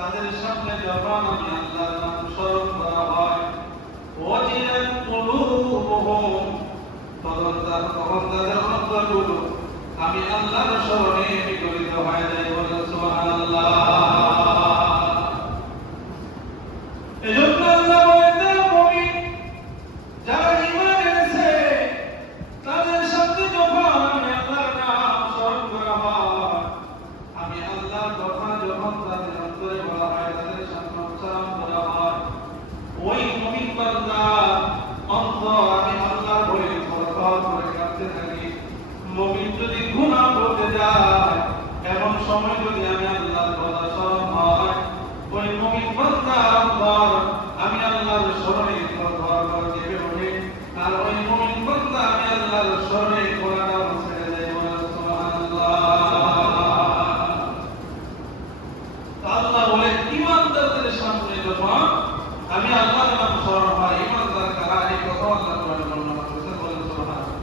তাদের সামনে যখন আমি আল্লাহর নাম স্মরণ করা হয় ওয়াজিলাত কুলুবুহুম তখন তাদের অন্তরগুলো আমি আল্লাহর স্মরণে বিগলিত হয়ে যায়। বলে সুবহানাল্লাহ। এজন্য আল্লাহ বলেন মুমিন যারা ঈমান এনেছে তাদের সামনে যখন আমি আল্লাহর নাম স্মরণ করা হয় আমি আল্লাহর কথা যখন তাদের অন্তরে বলা হয় তাদের সামনে উচ্চারণ করা হয় ওই মুমিন বান্দা অন্তর আমি আল্লাহর ভয়ে থরথর করে কাঁপতে থাকি। মুমিন যদি গুনাহ করতে যায় এমন সময় যদি আমি আল্লাহর কথা স্মরণ হয় ওই মুমিন বান্দা অন্তর আমি আল্লাহর স্মরণে থরথর করে কেঁপে ওঠে আর ওই মুমিন বান্দা আমি আল্লাহর স্মরণে কোরআন ছেড়ে দেয়। বলে সুবহানাল্লাহ। আল্লাহ বলেন ঈমানদারদের সামনে যখন আমি আল্লাহর নাম স্মরণ হয় ঈমানদার কারা এই কথা আল্লাহ কোরআনে বর্ণনা করেছেন। বলেন সুবহানাল্লাহ।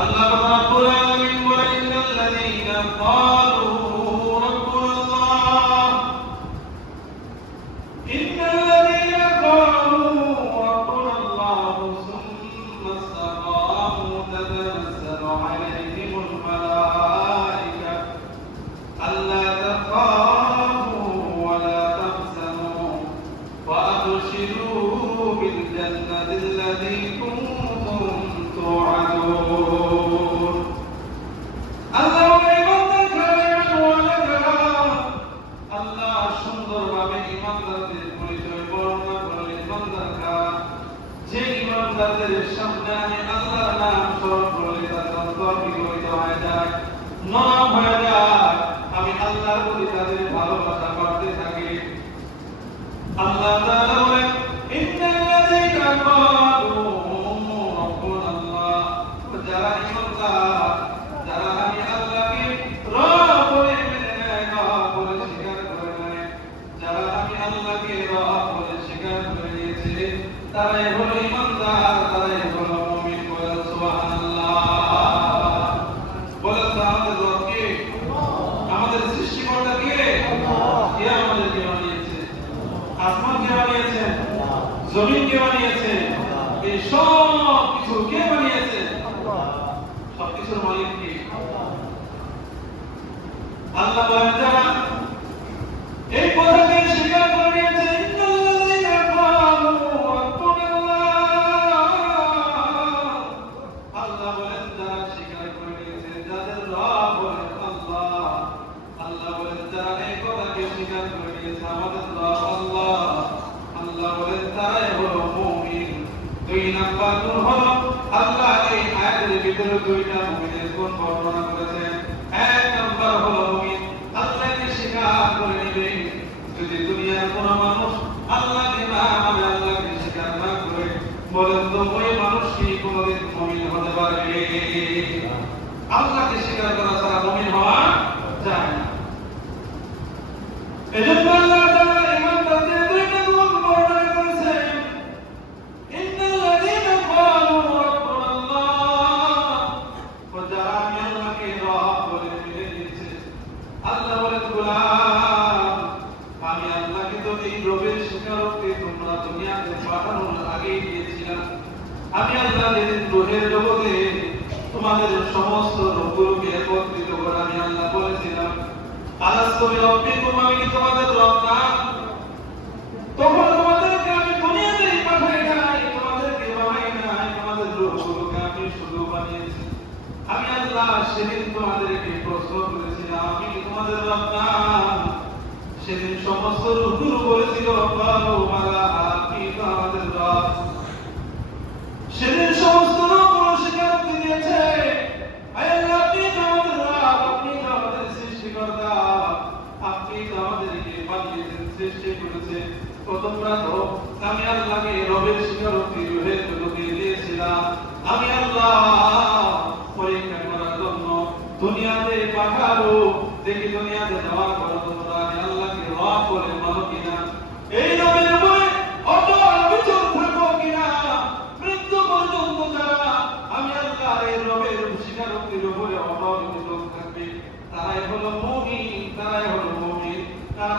আল্লাহ রাব্বুল আলামিন বলেন ইন্নাল্লাযীনা ক্বালু রাব্বুনা আল্লাহ ইন্নাল্লাযীনা ক্বালু রাব্বুনা আল্লাহ সুম্মা ইসতাকামু তাতানাজ্জালু আলাইহিমুল মালায়েকা আল্লা তাখাফু ওয়া লা তাহজানু ওয়া আবশিরু বিল জান্নাতিল্লাতী কুনতুম তুআদুন। আল্লাহ আল্লাহ সুন্দরভাবে ঈমানদারদের পরিচয় বর্ণনা করলেন। ঈমানদার কারা? যে ঈমানদারদের সামনে আমি আল্লাহর নাম স্মরণ করলে তাদের অন্তর বিগলিত হয়ে যায়, নরম হয়ে যায়, আমি আল্লাহর প্রতি তাদের ভালোবাসা বাড়তে থাকে। আল্লাহ তাআলা বলেন ইন্নাল্লাযীনা ক্বালু রাব্বুনা আল্লাহ যারা ঈমানদার যারা আমি আল্লাহকে রব বলে মেনে নেয় রব বলে স্বীকার করে নেয় যারা আমি আল্লাহকে রব বলে স্বীকার করে নিয়েছে তারাই হলো ঈমানদার তারাই হলো মুমিন। বলে সুবহানাল্লাহ। বলে আমাদের রব কে? আমাদের সৃষ্টিকর্তা কে? কে আমাদেরকে বানিয়েছে? আসমান কে বানিয়েছে? জমিন কে বানিয়েছে? এই সব কিছু কে বানিয়েছে? সবকিছুর মালিক কে? আল্লাহ বলেন যারা এই কথাকে স্বীকার করে নিয়েছে ইন্নাল্লাযীনা ক্বালু রাব্বুনা আল্লাহ আল্লাহ বলেন যারা স্বীকার করে নিয়েছে যাদের রব বলেন আল্লাহ আল্লাহ বলেন যারা এই কথাকে স্বীকার করে নিয়েছে আমাদের রব আল্লাহ আল্লাহ বলেন তারাই হলো মুমিন। দুই নাম্বার গুণ হলো আল্লাহ এই আয়াতের ভিতরে দুইটা মুমিনের গুণ বর্ণনা করেছেন। এক নাম্বার হলো মুমিন আল্লাহকে স্বীকার করে নেবে। যদি দুনিয়ার কোনো মানুষ আল্লাহকে না মানে আল্লাহকে স্বীকার না করে বলেন তো ওই মানুষ কি কোনোদিন মুমিন হতে পারবে? আল্লাহকে স্বীকার করা ছাড়া মুমিন হওয়া যায় না। এজন্য আল্লাহ তাআলা ঈমানদারদের দুইটা গুণ বর্ণনা করেছেন। ইন্নাল্লাযীনা ক্বালু রাব্বুনা আল্লাহ যারা আমি আল্লাহকে রব বলে মেনে নিয়েছে। আল্লাহ বলেন গোলাম আমি আল্লাহকে তো এই রবের স্বীকারোক্তি তোমরা দুনিয়াতে পাঠানোর আগেই দিয়েছিলাম। আমি আল্লাহ যেদিন রোহের জগতে তোমাদের সমস্ত রোগগুলোকে একত্রিত করে আমি আল্লাহ বলেছিলাম আলাস্তু বিরাব্বিকুম আমি কি তোমাদের রব না? তখন তোমাদেরকে আমি দুনিয়াতেই পাঠাই নাই, তোমাদেরকে বানাই নাই, তোমাদের রূহগুলোকে আমি শুধু বানিয়েছি। আমি আল্লাহ সেদিন তোমাদেরকে প্রশ্ন করেছিলাম আমি কি তোমাদের রব না? সেদিন সমস্ত রূহগুলো বলেছিল বাবু মালা আপনি তো আমাদের রব। সেদিন সমস্ত রূহগুলো স্বীকারোক্তি দিয়েছে আল্লাহ আপনি তো আমাদের রব, আপনি তো আমাদের সৃষ্টিকর্তা, আপনি তো আমাদেরকে বানিয়েছেন সৃষ্টি করেছেন। তোমরা তো আমি আল্লাহকে রবের স্বীকারোক্তি রূহের জগতে দিয়েছিলাম। আমি আল্লাহ পরীক্ষা করার জন্য দুনিয়াতে পাঠাবো, দেখি দুনিয়াতে যাওয়ার পর তোমরা আমি আল্লাহকে রব বলে মানো কিনা, এই রবের উপরে অটল অবিচল থাকো কিনা। মৃত্যু পর্যন্ত যারা আমি আল্লাহর এই রবের স্বীকারোক্তির উপরে অটল অবিচল থাকবে তারাই হলো মুমিন, তারাই হলো মুমিন। তারা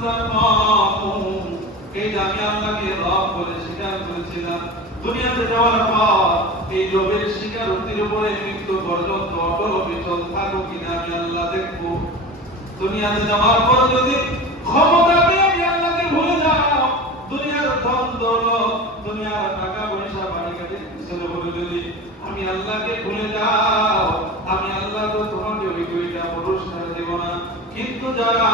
মাস্তাকামু, এই যে আমি আল্লাহকে রব বলে স্বীকার করেছিলাম, দুনিয়াতে যাওয়ার পর এই রবের স্বীকারোক্তির উপরে মৃত্যু পর্যন্ত অটল অবিচল থাকো কিনা আমি আল্লাহ দেখবো। দুনিয়াতে যাওয়ার পর যদি ক্ষমতা পেয়ে আমি আল্লাহকে ভুলে যাও, দুনিয়ার ধন দৌলত, দুনিয়ার টাকা পয়সা বাড়ি গাড়ি পিছনে ভুলে যদি আমি আল্লাহকে ভুলে যাও, আমি আল্লাহ তো তোমাকে ওই দুইটা পুরস্কার দেব না। কিন্তু যারা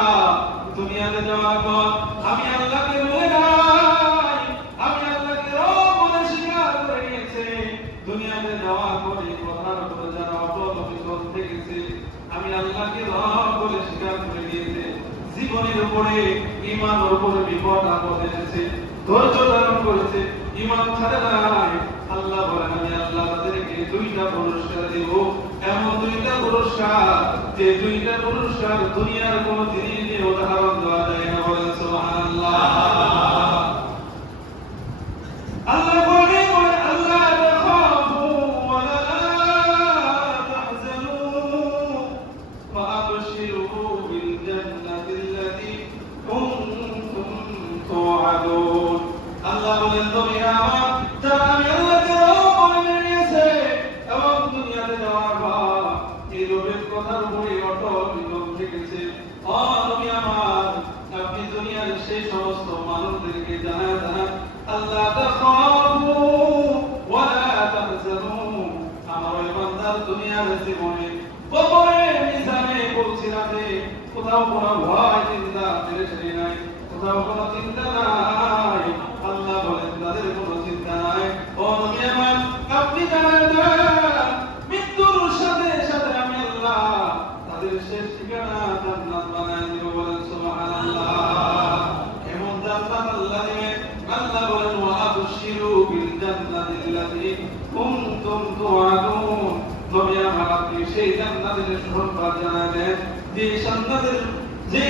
দুনিয়াতে যাওয়ার পর আমি আল্লাহকে ভুলে যাই, আমি আল্লাহকে রব বলে স্বীকার করে নিয়েছে, দুনিয়াতে যাওয়ার পরে কথার উপরে যারা অটল অবিচল থেকেছে, আমি আল্লাহকে রব বলে স্বীকার করে নিয়েছে, জীবনের উপরে ঈমানের উপরে বিপদ আপদ এসেছে, ধৈর্য ধারণ করেছে, ঈমান ছাড়ে নাই, আল্লাহ বলেন আমি আল্লাহ তাদেরকে দুইটা পুরস্কার দেব। এমন দুইটা পুরস্কার, যে দুইটা পুরস্কার দুনিয়ার কোন জিনিস দিয়ে উদাহরণ দেওয়া যায় না। বলেন সুবহানাল্লাহ। আল্লাহ বলে আল্লাহ তাখাফু ওয়া লা তাহজানু ওয়া আবশিরু বিল জান্নাতিল্লাতী কুনতুম তুআদুন। আল্লাহ বলেন তুমি আমার যারা আমি আল্লাহকে রব বলে নিয়েছে এবং দুনিয়াতে যাওয়ার পর এই রবের কথার উপরে অটল অবিচল থেকেছে, ও নবী আমার আপনি দুনিয়ার সেই সমস্ত মানুষদেরকে জানায় দেন আল্লাহ তাখাফু ওয়া লা তাহজানু, আমার ওই বান্দার দুনিয়ার জীবনে কবরে মিজানে পৌঁছাতে কোথাও কোনো ভয় চিন্তা পেরেছে নাই, কোথাও কোনো চিন্তা নাই। আল্লাহ বলেন তাদের কোনো চিন্তা নাই। ও নবী আমার আপনি জানায় দেন মৃত্যুর সাথে সাথে আমি আল্লাহ তাদের শেষ ঠিকানা জান্নাত বানায় দিব। বলেন সুবহানাল্লাহ। এমন জান্নাত আল্লাহ দিবেন। আল্লাহ বলেন ওয়া আবশিরু বিল জান্নাতিল্লাতী কুনতুম তুআদুন। নবী আমার আপনি সেই জান্নাতের সুসংবাদ জানায় দেন যে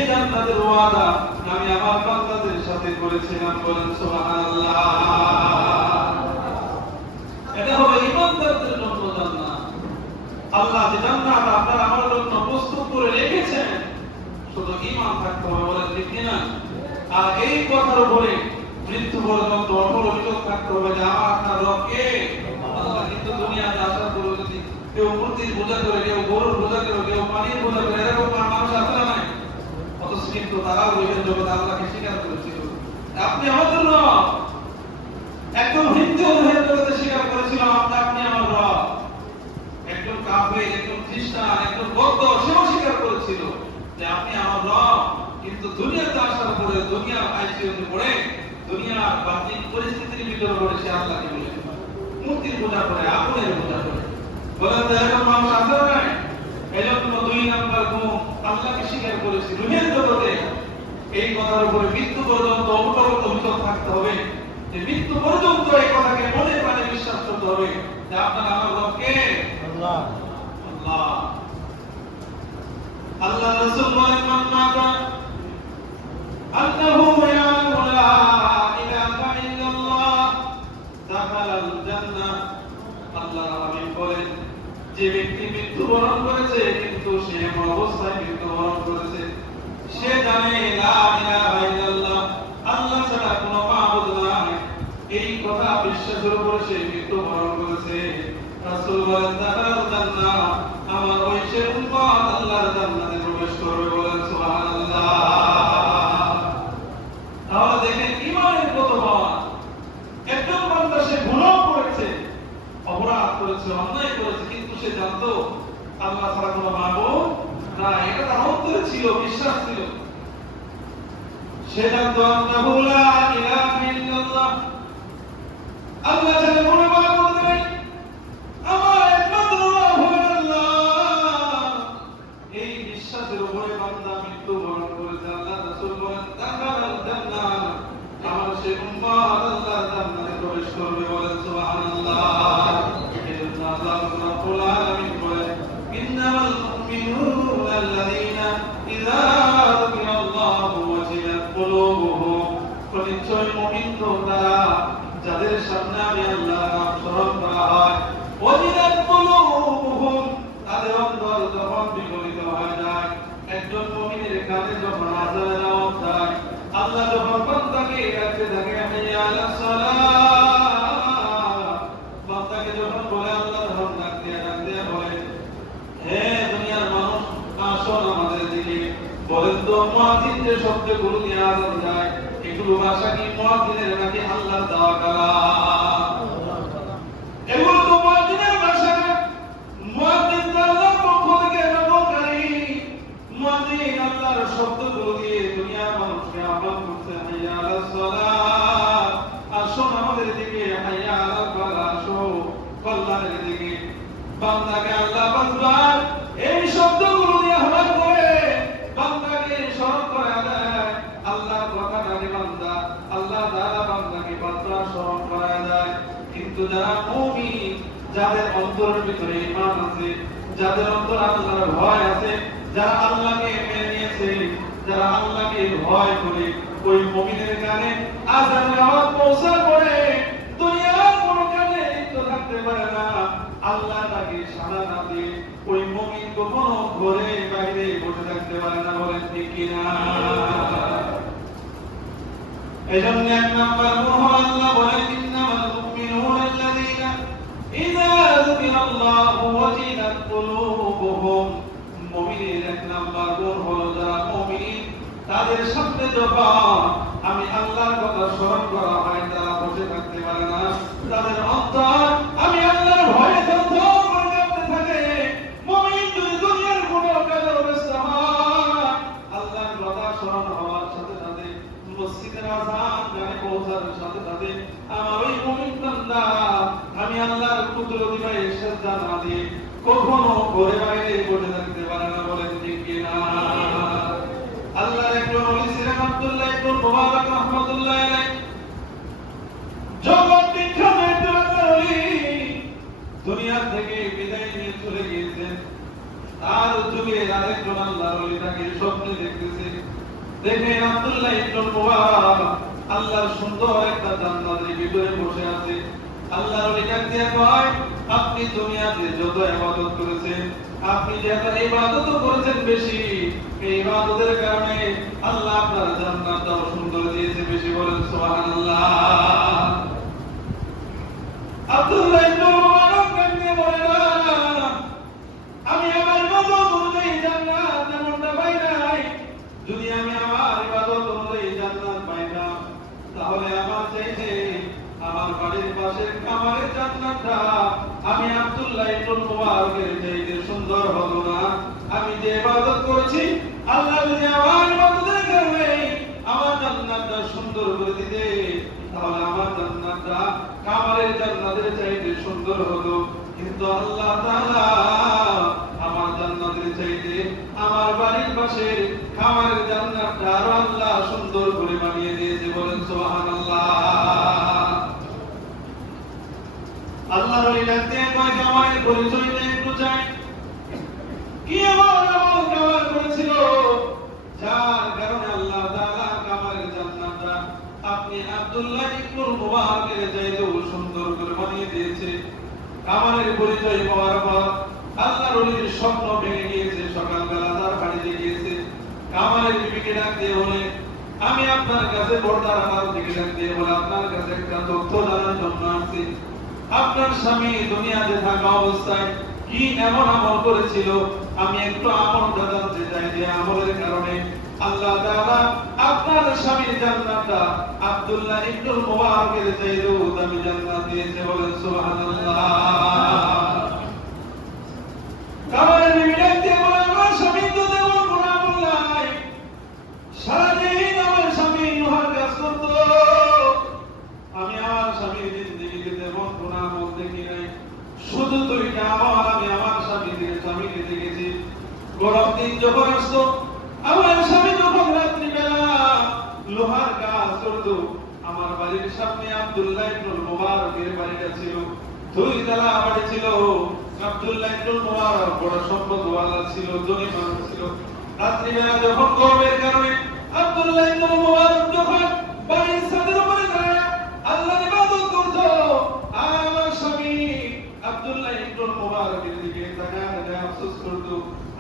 জান্নাতের ওয়াদা আমি আমার বান্দাদের সাথে করেছিলাম। বলেন সুবহানাল্লাহ। এটা হবে ঈমানদারদের জন্য জান্নাত। আল্লাহ যে জান্নাত আপনার আমার জন্য প্রস্তুত করে রেখেছেন, শুধু ঈমান থাকতে হবে। বলেন ঠিক কিনা? আর এই কথার উপরে মৃত্যু পর্যন্ত অটল অবিচল থাকতে হবে যে আমার আপনার রব কে? আল্লাহ। কিন্তু দুনিয়াতে আসার পরে যদি কেউ মূর্তির পূজা করে, কেউ গরুর পূজা করে, কেউ পানির পূজা করে, এরকম মানুষ আসলে নাই। অথচ কিন্তু তারাও ওইখানে জগতে আল্লাহকে স্বীকার করেছিল। আপনি আমাদের রব। একজন হিন্দু জগতে স্বীকার করেছিল আপনি আমার রব। একজন কাফের, একজন খ্রিস্টান, একজন বৌদ্ধ সেও স্বীকার করেছিল যে আপনি আমার রব। কিন্তু দুনিয়াতে আসার পরে দুনিয়ার আইসিইউতে পড়ে দুনিয়ার বাহ্যিক পরিস্থিতির ভিতরে পড়ে সে আল্লাহকে বলে মূর্তির পূজা করে, আগুনের পূজা করে। বলেন তো এরকম মানুষ আছে না? এজন্য দুই নাম্বার গুণ আল্লাহকে স্বীকার করেছে দুনিয়ার জগতে। এই কথার উপরে মৃত্যু পর্যন্ত অটল অবিচল থাকতে হবে, যে মৃত্যু পর্যন্ত এই কথাকে মনে প্রাণে বিশ্বাস করতে হবে যে আপনার আমার রব কে? আল্লাহ। আল্লাহ। আল্লাহ রাসূল বলেন মান মাতা আন্নাহু ইয়ালামু লা ইলাহা ইল্লাল্লাহ দাখালাল জান্নাহ। আল্লাহর হাবিব বলেন যে ব্যক্তি মৃত্যুবরণ করেছে কিন্তু সে এমন অবস্থায় মৃত্যুবরণ করেছে সে জানে লা ইলাহা ইল্লাল্লাহ, আল্লাহ ছাড়া কোনো মাবুদ নাই, এই কথা বিশ্বাসের উপরে সে মৃত্যুবরণ করেছে। রাসূল বলেন দাখালাল জান্নাহ, আমার ওই সে উম্মত আল্লাহর জান্নাতে প্রবেশ করবে। বলেন সুবহানাল্লাহ। তাহলে দেখেন ঈমানের কত পাওয়া। একজন বান্দা সে গুনাহ করেছে, অপরাধ করেছে, অন্যায় করেছে, কিন্তু সে জানতো আল্লাহ ছাড়া কোনো মাবুদ নাই। এটা তার অন্তরে ছিল, বিশ্বাস ছিল। সে জানতো আন্নাহু লা ইলাহা ইল্লাল্লাহ, আল্লাহ ছাড়া কোনো মাবুদ নাই, আমার একমাত্র রব হলেন আল্লাহ। এই বিশ্বাসের উপরে বান্দা মৃত্যুবরণ করেছে। আল্লাহ রাসূল বলেন দাখালাল জান্নাহ, আমার সে উম্মত আল্লাহর জান্নাতে প্রবেশ করবে। বলেন সুবহানাল্লাহ। এজন্য আল্লাহ রাব্বুল আলামিন বলেন ইন্নামাল মুমিনুনা আল্লাযীনা ইযা যুকিরাল্লাহু ওয়াজিলাত কুলুবুহুম, নিশ্চয় মুমিন তো তারা যাদের সামনে আমি আল্লাহর শব্দগুলো নিয়ে আজান যায়, এগুলো ভাষা কি মুয়াজ্জিনের নাকি আল্লাহর দেওয়া কালাম? এগুলো তো মুয়াজ্জিনের ভাষা না। মুয়াজ্জিন আল্লাহর পক্ষ থেকে নবকারী। মুয়াজ্জিন আল্লাহর শব্দগুলো দিয়ে দুনিয়ার মানুষকে আহ্বান করছে, হাইয়া আলাস সালাত, আসুন আমাদের দিকে, হাইয়া আলাল ফালাহ, আসো কল্যাণের দিকে। বান্দাকে আল্লাহ বারবার এই শব্দগুলো দিয়ে আহ্বান করে বান্দাকে স্মরণ করে দেয়। আল্লাহর কথা জানে বান্দা, আল্লাহ তাআলা বান্দাকে বারবার স্মরণ করায় দেয়। কিন্তু যারা মুমিন, যাদের অন্তরের ভিতরে ঈমান আছে, যাদের অন্তরে আল্লাহর ভয় আছে, যারা আল্লাহকে মেনে নিয়েছে, যারা আল্লাহকে ভয় করে, ওই মুমিনের কানে আযানের আওয়াজ পৌঁছার পরে দুনিয়ার কোনো কাজে লিপ্ত থাকতে পারে না। আল্লাহ তাকে সাড়া না দিয়ে ওই মুমিন কখনো ঘরে বাইরে বসে থাকতে পারে না। বলেন ঠিক কিনা? এজন্য এক নাম্বার গুণ হলো, আল্লাহ বলেন, ইন্নামাল মুমিনুনা আল্লাযীনা ইযা যুকিরাল্লাহু ওয়াজিলাত কুলুবুহুম। মুমিনের এক নাম্বার গুণ হলো, যারা মুমিন তাদের সামনে যখন আমি আল্লাহর কথা স্মরণ করা হয়, তারা বসে থাকতে পারে না। তাদের অন্তর আমি আল্লাহর ভয়ে থরথর করে কাঁপতে থাকে। মুমিন যদি দুনিয়ার কোনো কাজে ব্যস্ত হয়, আল্লাহর কথা স্মরণ হওয়ার সাথে সাথে, মসজিদের আযান কানে পৌঁছার সাথে সাথে আমার ওই মুমিন বান্দা আমি আল্লাহর কুদরতি পায়ে সিজদা না দিয়ে কখনো ঘরে বাইরে বসে থাকতে পারে না। বলেন ঠিক কিনা? আল্লাহর একজন ওলি ছিলেন আব্দুল্লাহ ইবনে মুবারক রাহমাতুল্লাহ আলাইহি। জগৎ বিখ্যাত একজন আল্লাহর ওলি দুনিয়া থেকে বিদায় নিয়ে চলে গিয়েছেন। তার যুগে আরেকজন আল্লাহর ওলি তাকে স্বপ্নে দেখতেছে। দেখেন আব্দুল্লাহ ইবনে মুবারক আল্লাহর সুন্দর একটা জান্নাতের ভিতরে বসে আছে। আল্লাহর ওলি ডাক দিয়ে কয়, আপনি দুনিয়াতে যত ইবাদত করেছেন, আপনি যে এত ইবাদত করেছেন বেশি, এই ইবাদতের কারণে আল্লাহ আপনার জান্নাতটাও সুন্দর দিয়েছে বেশি। বলেন সুবহানাল্লাহ। আব্দুল্লাহ ইবনে মুবারক ডাক দিয়ে বলে, আমি আমার ইবাদত অনুযায়ী জান্নাত যেমনটা পাই নাই, যদি আমি আমার ইবাদত অনুযায়ী জান্নাত পাইতাম, তাহলে আমার চাইতে আমার বাড়ির পাশের খামারের জান্নাতটা আমি আব্দুল্লাহ ইবনে মুবারকের চাইতে সুন্দর হতো না। আমি যে ইবাদত করেছি, আল্লাহ যদি আমার ইবাদতের কারণে আমার জান্নাতটা সুন্দর করে দিতে, তাহলে আমার জান্নাতটা খামারের জান্নাতের চাইতে সুন্দর হতো। কিন্তু আল্লাহ তাআলা আমার জান্নাতের চাইতে আমার বাড়ির পাশের খামারের জান্নাতটা আরো আল্লাহ সুন্দর করে বানিয়ে দিয়েছে। বলেন সুবহানাল্লাহ। আল্লাহর ওলি ডাকতে কয়, কামারের পরিচয়টা একটু চাই। কি এমন কামার করেছিল যার কারণে আল্লাহ তাআলা কামারের জান্নাতটা আপনি আব্দুল্লাহ ইবনে মুবারকের চাইতেও সুন্দর করে বানিয়ে দিয়েছে। কামারের পরিচয় পাওয়ার পর আল্লাহর ওলির স্বপ্ন ভেঙে গিয়েছে। সকালবেলা তার বাড়িতে গিয়েছে। কামারের বিবিকে ডাক দিয়ে বলে, আমি আপনার কাছে পর্দার আড়াল থেকে ডাক দিয়ে বলে, আপনার কাছে একটা তথ্য জানার জন্য আসছি। আপনার স্বামী দুনিয়াতে থাকা অবস্থায় কি এমন আমল করেছিল, আমি একটু আমলটা জানতে চাই, যে আমলের কারণে আল্লাহ তাআলা আপনার স্বামীর জান্নাতটা আব্দুল্লাহ ইবনে মুবারকের চাইতেও দামি জান্নাত দিয়েছে। বলেন সুবহানাল্লাহ। কামারের বিবি ডাক দিয়ে বলে, আমার স্বামী তো তেমন কোনো আমল নাই, সারাদিন আমার স্বামী লোহার কাজ করতো, আমি আমার স্বামীর জিন্দেগিতে তেমন কোনো আমল দেখি নাই। শুধু দুইটা আমল আমি আমার স্বামীকে দেখেছি। গরম দিন যখন আসতো, আমার স্বামী যখন রাত্রিবেলা লোহার কাজ করতো, আমার বাড়ির সামনে আব্দুল্লাহ ইবনে মুবারকের বাড়িটা ছিল, দুই তলা বাড়ি ছিল। আব্দুল্লাহ ইবনে মুবারক বড় সম্পদওয়ালা ছিল, ধনী মানুষ ছিল। রাত্রিবেলা যখন গরমের কারণে আব্দুল্লাহ ইবনে মুবারক যখন বাড়ির ছাদের উপরে দাঁড়ায় আল্লাহর ইবাদত করতো, আর আমার স্বামী আব্দুল্লাহ ইবনে মুবারকের দিকে তাকায় আফসোস করতো,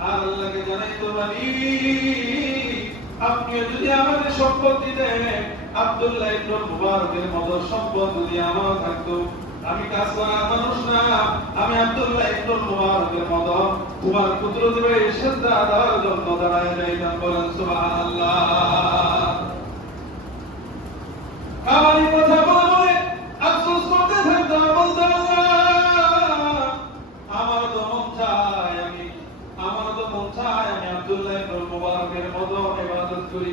আর আল্লাহকে জানাইতো, মালিক আপনি যদি আমাকে সম্পদ দিতেন, আব্দুল্লাহ ইবনে মুবারকের মতো সম্পদ যদি আমার থাকতো, আমি কাজ করার মানুষ না, আমি আব্দুল্লাহ ইবনে মুবারকের মতো তোমার কুদরতি ভাই শ্রদ্ধা দেওয়ার জন্য দাঁড়ায় যাইতাম। বলেন সুবহানাল্লাহ। আমার এই কথা বলে বলে আফসোস করতে থাকতাম, বলতাম আমার তো মন চায় আমি আব্দুল্লাহ ইবনে মুবারকের মতো ইবাদত করি।